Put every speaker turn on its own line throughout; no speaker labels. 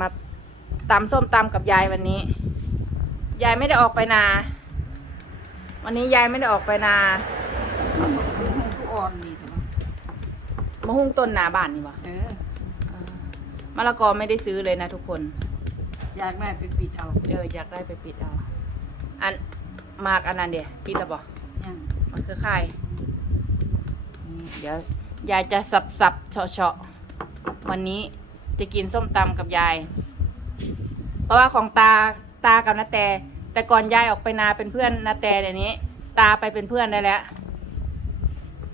มาตำส้มตำกับยายวันนี้ ยายไม่ได้ออกไปนา วันนี้ยายไม่ได้ออกไปนา
ผู้อ่อนมีใช่ไหม
มะฮุ่งต้นหนาบ้านนี่วะ
เออ
มะละกอไม่ได้ซื้อเลยนะทุกคน
อยากได้ไปปิดเอา
เอออยากได้ไปปิดเอา อันมากอันนั้นเดียปิดแล้วบ่
ยัง
มันคือไข่นี่เดี๋ยวยายจะสับสับเฉาะเฉาะวันนี้ จะกินส้มตำกับยาย เพราะว่าของตาตากับนาแต แต่ก่อนยายออกไปนาเป็นเพื่อนนาแตเดี๋ยวนี้ ตาไปเป็นเพื่อนได้แล้ว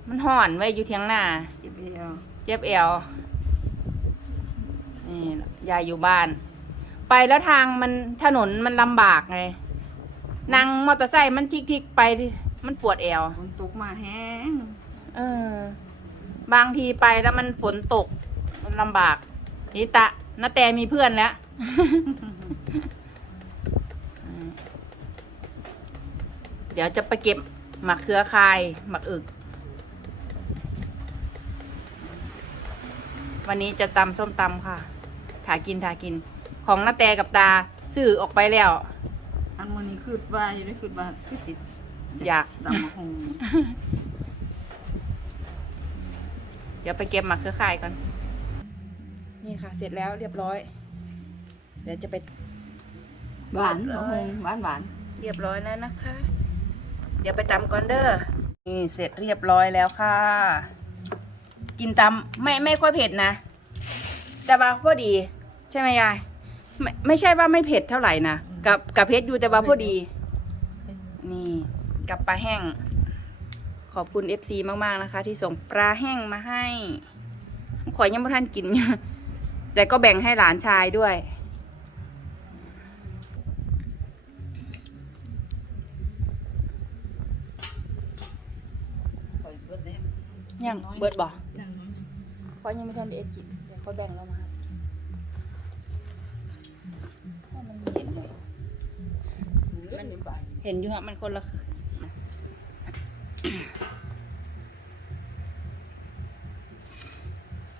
มันห่อนไว้ยอยู่เทียงหน้า
จิบเดียว
เจ็บเอวนี่ยายอยู่บ้าน ไปแล้วทางมันถนนมันลำบากไงนั่งมอเตอร์ไซค์มันทิกๆไปมันปวดเอว
ฝนตกมาแห้ง
เออ บางทีไปแล้วมันฝนตก มันลำบาก นี่ตะนาแต่มีเพื่อนแล้ว เดี๋ยวจะไปเก็บหมักเครือคาย หมักอึก วันนี้จะตำส้มตำค่ะ ถากินถากิน ของนาแต่กับตาซื้อออกไปแล้ว
อันมันนี้คืดว่าอยู่ได้คืดว่าคือติด
อยาก
ดำมะฮง
เดี๋ยวไปเก็บหมักเครือข่ายก่อน นี่ค่ะ เสร็จแล้วเรียบร้อย เดี๋ยวจะไป
หวานมะฮงหวานหวาน
เรียบร้อยแล้วนะคะ เดี๋ยวไปตำก่อนเด้อนี่เสร็จเรียบร้อยแล้วค่ะ กินตำไม่ไม่ค่อยเผ็ดนะ แต่ว่าพอดี ใช่ไหมยายไม่ไม่ใช่ว่าไม่เผ็ดเท่าไหร่นะกับกับเผ็ดอยู่แต่ว่าพอดี นี่กับปลาแห้ง ขอบคุณ FC มากๆนะคะ ที่ส่งปลาแห้งมาให้ขอยังไม่ทันกิน แต่ก็แบ่งให้หลานชายด้วย
คอยเบิดเนี่ย
ยังเบิดบ่
ยังน้อย
เพราะยังไม่ทันได้เอ็ดกินเดี๋ยวเขาแบ่งแล้วมาให้ว่ามันเห็นอยู่
มันอยู่ไป
เห็นอยู่ฮะมันคนละ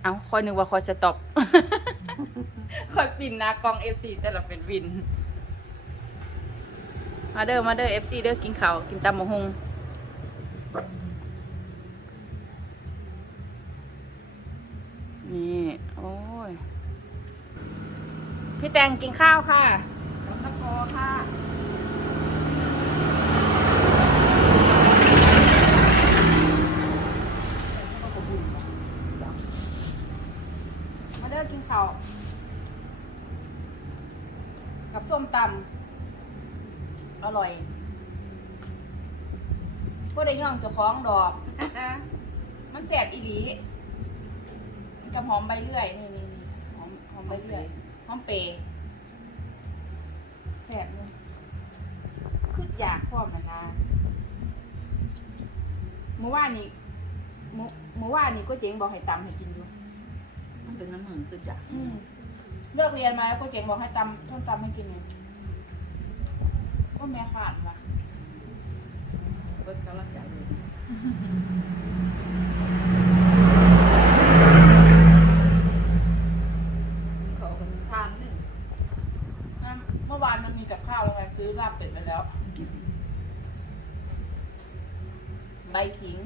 เอาคอยนึกว่าคอยสต็อป คอยปินนะกองเอฟซีแต่เราเป็นวิน มาเด้อมาเด้อเอฟซีเด้อกินข้าวกินตำมะฮงนี่โอ้ย พี่แตงกินข้าวค่ะ
ดำตะกอค่ะ
มาเด้อกิน ข้าวกับส้มตำอร่อยพวกได้ย่องเจะคล้าของดอก มันแสบอีหลีกับหอมใบเลื่อยนี่นี่นี่หอมหอมใบเลื่อยหอมเปรย์แสบเลยคืออยากพร้อมนะนะเมื่อวานนี้เมื่อเมื่อวานนี้ก็เจ๊งบอกให้ตำให้กินอยู่
มัน เป็นน้ำมันคือจัก
อืมเลิกเรียนมาแล้วก็เก่งบอกให้ตำต้มตำให้กินเลยก็แม่ขาดว่ะ
เบิดกำลังใจเลยมีเขากันทานหนึ่ง
งั้นเมื่อวานมันมีกับข้าวแล้วไงซื้อลาบเป็ดไปแล้ว ใบขิง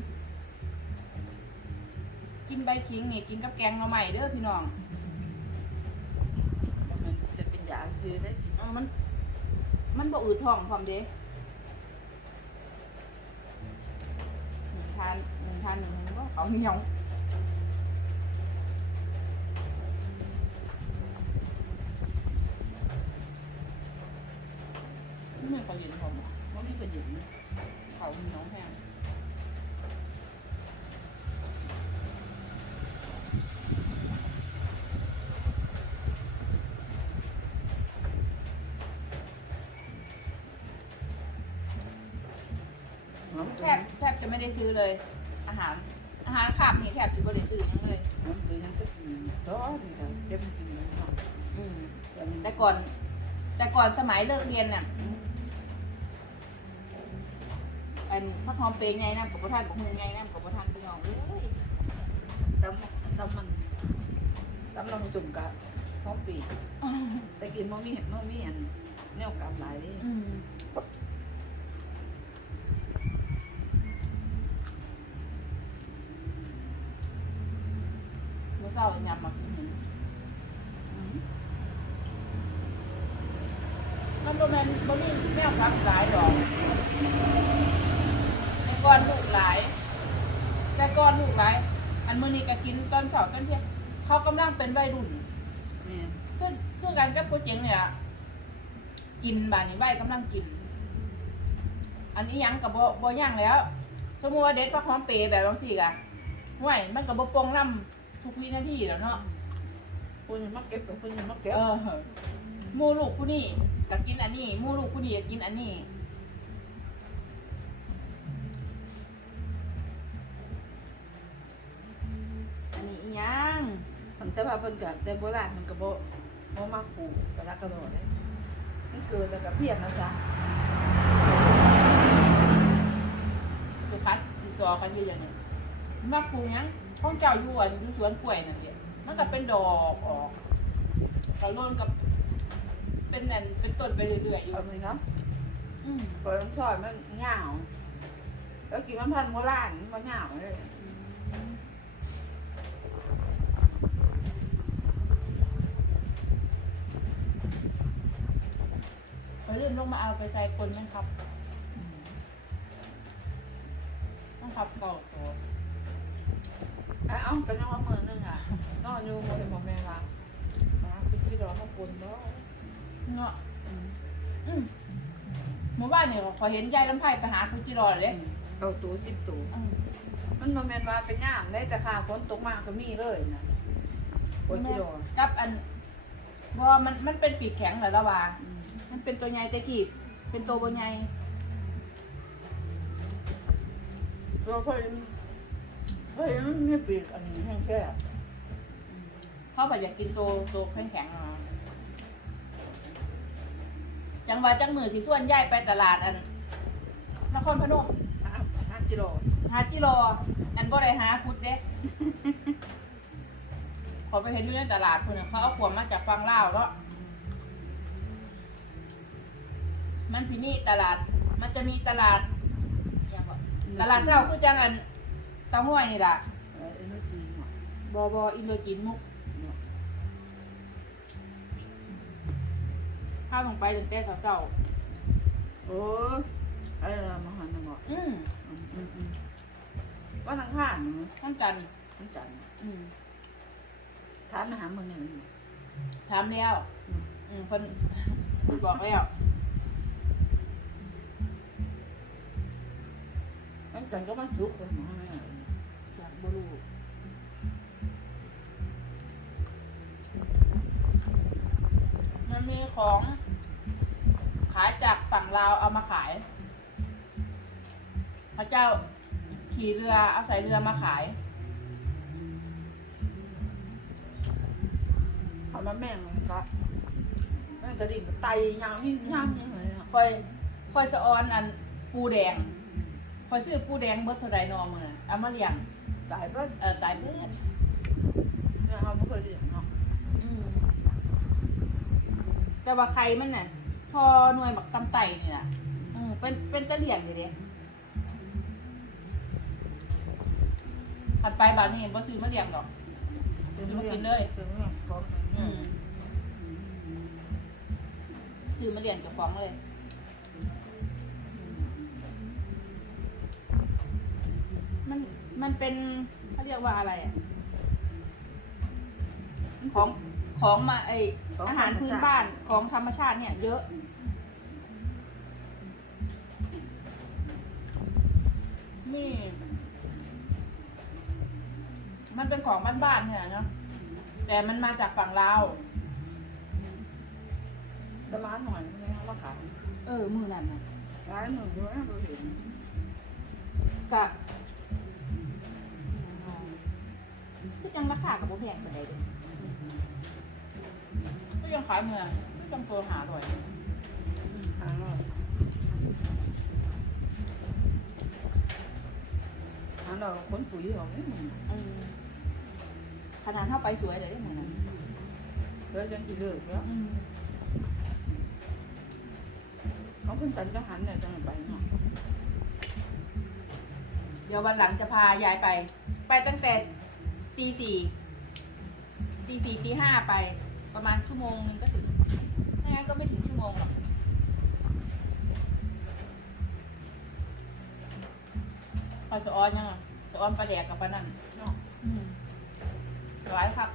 กินใบขิงนี่กินกับแกงหน่อไม้เด้อพี่น้อง
มันจะเป็นยาซื้อได้
เออมัน มันบ่อืดท้องพร้อมเด้หนึ่งทานหนึ่งทานหนึ่งมันก็เขาวเหนียวนี่มันเขาวเย็นพร้อมบ่
มันมีประโยชน์นะ
เขาเหนียวแห้ง
มัน
แทบแทบจะไม่ได้ซื้อเลย อาหาร อาหารขับนี่แทบจะไม่ได้ซื้อหยังเลย
มันเป็นยังก็กินต้อนี่ครับเก็บกินมันเนาะ
อืมแต่ก่อน แต่ก่อนสมัยเลิกเรียนน่ะอันพักหอมเปรย์ไงน้ำกับประทานบอกมือไงน้ำกับประทานพี่น้องเอ้ย
ตำตำมันตำลองจุ่มกับพอของปีไปกินมะมี่มะมี่อันแนวกำหลายเดิ
อืม เมื่อเช้าอียำมากิน
อืม
มันบ่แม่นบ่มีแนวพักหลายดอกแต่ก่อนลูกหลาย แต่ก่อนลูกหลาย อันมื้อนี้ก็กินตอนเช้าตอนเที่ยงเขากำลังเป็นวัยรุ่น
แม่น
คือคือกันกับโปรเจกต์เนี่ย กินบานนี้ใบกำลังกิน อันนี้ยังกับบ่บ่ย่างแล้ว สมมติว่าเด็ดปลาหอมเปรย์แบบบางสี่กะห่วยมันกับบปงล่ำ ทุกวินาทีแล้วเนาะ
คุณยังมาเก็บกับคุณยังมาเก็บ
เออหมู่ลูกผู้นี้ก็กินอันนี้หมู่ลูกผู้นี้ก็กินอันนี้อันนี้อีหยัง
มันแต่ว่าเพิ่นก็แต่โบราณมันก็บ่บ่มาปลูกกระลักกระโดดเลยมันเกิดแล้วก็เพี้ยนนะจ๊ะ
ไปคัดสิซอกันอยู่อย่างนี้มักปลูกหยัง ท้องเจ้าอยู่อันอยู่สวนกล้วยนั่นเดียวมันก็เป็นดอกออกกระโลนกับ เป็นนั่นเป็นต้นไปเรื่อยๆอยู่
เอาไปเนาะ
อืม
เปิดซอยมันเหงาแล้วกินมันพันโบราณมันเหงาเลย
ไปเริ่มลงมาเอาไปใส่คนนั่นครับนั่นครับกอกตัว
ไอ้เอ้าเป็นยังว่ามือนึงอะนอนอยู่บนหมอแม่ละมาไปที่ดอกข้าวปุ้นเนาะ
เนาะอืมหมู่บ้านเนี่ยขอยเห็นยายลำไผ่ไปหาคุณจิรอเลย
เอาตัวชิบตัว
อืม
มันมาแมนว่าเป็นย่ามได้แต่ค่าฝนตกมาก็มีเลยนะโอ้ยที่ดอก
กับอันบอมันมันเป็นปีกแข็งเหรอละวะ
อืม
มันเป็นตัวใหญ่แต่กีบเป็นตัวบนใหญ่
ตัวเพิ่นเฮ้ยมันมีปีกอันนี้แห้งแค่
เขาบอกอยากกินตัวตัวแข็งแข็งๆอะจังหวะจังมือสีส่วนยายไปตลาดอันนครพนม
ห้าห้ากิโล
หาจิโรอันบ่ได้หาคุดเด้ ขอไปเห็นอยู่ในตลาดคนน่ะเขาเอาขวดมาจากฟังลาวเนาะมันสิมีตลาด มันจะมีตลาดอหย่างบ่ตลาดเช้าคือจังอัน เตาห้วยนี่ล่ะ
เออเอ็นจีเนาะ
บอบออินโดจีนมุกข้าวลงไปถึงแต่เจ้า
โอ้ไอ้ละมาหันนะบอก
ๆอืม
อืมอืมอืมว่าทางข้างเนาะ
ท่านจันทร์
ทั้งจันทร์
อืม
ถามมาหาเมึงเนี่ย
ถามแล้ว อืมเพิ่นเพิ่นบอกแล้ว
ทั้งจันทร์ก็มาสุกเลยหมอแม่
ยาก บรูมันมีของ ขายจากฝั่งลาวเอามาขาย พระเจ้าขี่เรือเอาใส่เรือมาขาย
เอามาแม่งเลยครับแม่งกระดิ่งกระไตยางนี่ยางนี่เลยอะ
คอยคอยสะออนอันปูแดงคอยซื้อปูแดงเบิดเท่าใดนอมือน่ะเอามาเลี้ยง
ตายเบิ้ล
เออตายเบิด
เนี่ยเขาไม่เคยเรียนเนาะ
อืมแต่ว่าใครมันน่ะ พอหน่วยบักตำไตนี่น่ะอืมเป็นเป็นตะเลียงอยู่เด้ถัดไปบาดนี้บ่ซื้อมาเลี้ยงดอก
ถึงเรียนถึงเรียนพร้อม
อืมซื้อมาเลี้ยงกับของเลยมัน มันเป็นเขาเรียกว่าอะไรอะของของมาไออาหารพื้นบ้านของธรรมชาติเนี่ย เยอะ นี่ มันเป็นของบ้านๆเนี่ยเนาะแต่มันมาจากฝั่งลาว
จะมาหน่อยนี่เขาว่าขาย
เออมือนั่นนะ
ขายหนึ่งด้วยเราเห็น
กะ คือจังราคากับโบแพงปานใดเด้อก็ยังขายเมืองก็จังตัวหาอร่อย
หาเราหาเราคนปุ๋ยของนี่มึง
เออขนาดเท่าไปสวยเลยได้เหมือนนั้น
เลิกยังกี่เลิกแล้วเขาเพิ่งตัดทหารเนี่ยจังไปเนาะ
เดี๋ยววันหลังจะพายายไป ไปตั้งแต่ ตีสี่ตีสี่ตีห้าไป ประมาณชั่วโมงนึงก็ถึงไม่งั้นก็ไม่ถึงชั่วโมงหรอกไปสะออนยังอะสะออนปลาแดกกับปลานั่น
เนาะ
อืมร้ายครับ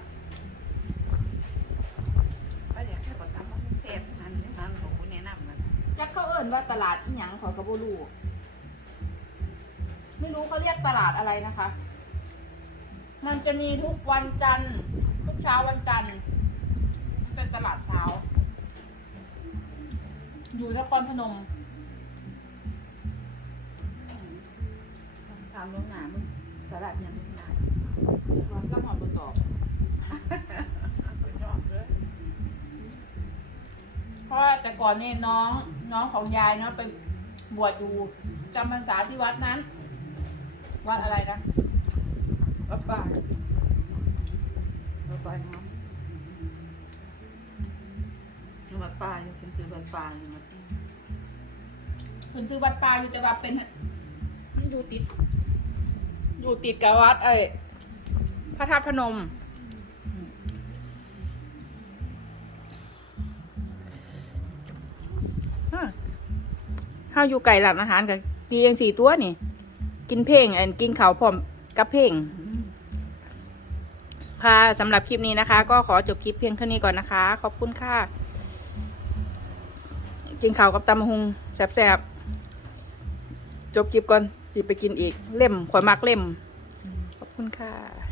ไปอยากแค่ประจำมาเทพหันหันของคุณแนะนำนะ
จักเขาเอิ้นว่าตลาดอีหยังขอยกระโบรูไม่รู้เขาเรียกตลาดอะไรนะคะ มันจะมีทุกวันจันทร์ทุกเช้าวันจันทร์มันเป็นตลาดเช้า อยู่นครพนม
ตามลงหนามึงสลัดยังหนา
ร้านก็หอมตอบ
ไปยอดเลย
เพราะว่าแต่ก่อนเนี่ยน้องน้องของยายเนาะไปบวชอยู่จำพรรษาที่วัดนั้น วัดอะไรนะ
รับไปรับไปเนาะวัดป่าอยู่เป็นคือวัดป่าอยู่มัน
คุณซื้อวัดป่าอยู่แต่ว่าเป็นนี่อยู่ติด อยู่ติดกับวัดไอ้พระธาตุพนม ข้าวอยู่ไก่หลับอาหารกับกียังสี่ตัวนี่ กินเพ่งอันกินเขาวพร้อมกับเพ่ง ค่ะสำหรับคลิปนี้นะคะ ก็ขอจบคลิปเพียงเท่านี้ก่อนนะคะ ขอบคุณค่ะกินข่าวกับตำมะฮุงแสบๆจบคลิปก่อนสิไปกินอีกเล่มขอยมักเล่ม ขอบคุณค่ะ